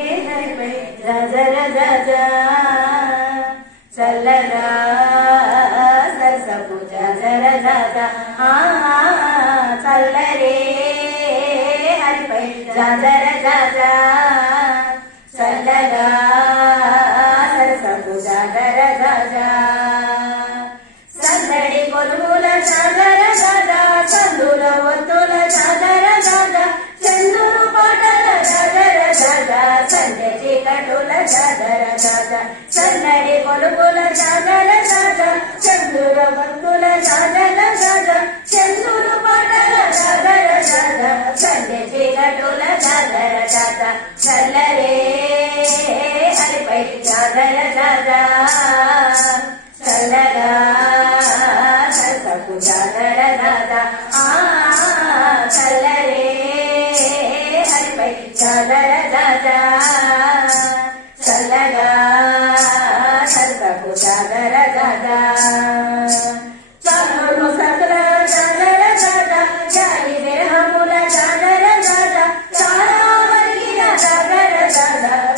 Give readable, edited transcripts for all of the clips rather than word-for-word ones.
హరిపై రాజర రాజా చల్లగా సరసపు జాజర రాజా చల్లరే హరిపై జాజర రాజా చల్లగా సరసపు జాజర రాజా సందడి కొలువుల జాజర రాజా చందుల ఒత్తుల జాజర రాజా చందురు పాటల జాజర రాజా సంధ్య చీకటుల జాజర రాజా సందడి కొలువుల జాజర రాజా చందుల ఒత్తుల జాజర రాజా చందురు పాటల జాజర రాజా సంధ్య చీకటుల జాజర రాజా చల్లరే హరిపై జాజర రాజా చల్లగా సరసపు జాజర రాజా చల్లరే హరిపై జాజర రాజా చల్లగా సరసపు జాజర రాజా చనులు సకల జాజర రాజా జాలి విరహముల జాజర రాజా చాలా వరిగిన జాజర రాజా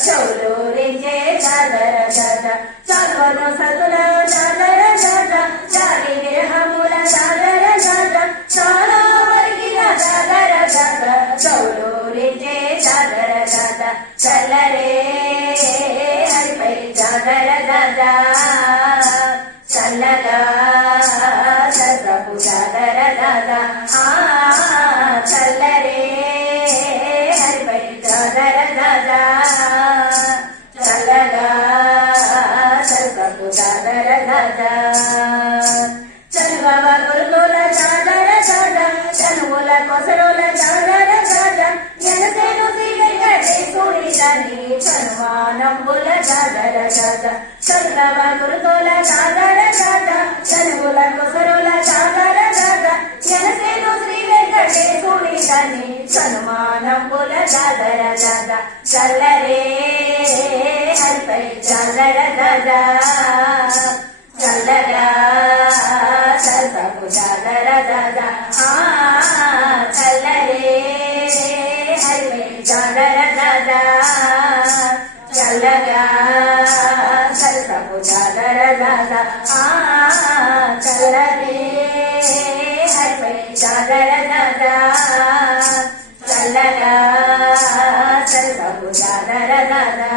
చౌలూరించే జాజర రాజా చనులు సకల జాజర రాజా జాలి విరహముల జాజర రాజా చాలా వరిగిన జాజర రాజా చౌలూరించే జాజర రాజా చల్లరే హరిపై జాజర రాజా చల్లగా సరసపు జాజర రాజా చల్లరే హరిపై జాజర రాజా చల్లగా సరసపు జాజర రాజా చనువ గురుల జాజర రాజా చనువుల కొసరుల జాజర రాజా ఎనసేను శ్రీవేంకటేశుడి దాని చనుమానంబుల జాజర రాజా చనువ గురుల జాజర రాజా చనువుల కొసరుల జాజర రాజా ఎనసేను శ్రీవేంకటేశుడి దాని చనుమానంబుల జాజర రాజా చల్లరే హరిపై జాజర రాజా చల్లగా సరసపు జాజర రాజా చల్లరే హరిపై జాజర రాజా చల్లగా సరసపు జాజర రాజా చల్లరే హరిపై జాజర రాజా చల్లగా సరసపు జాజర రాజా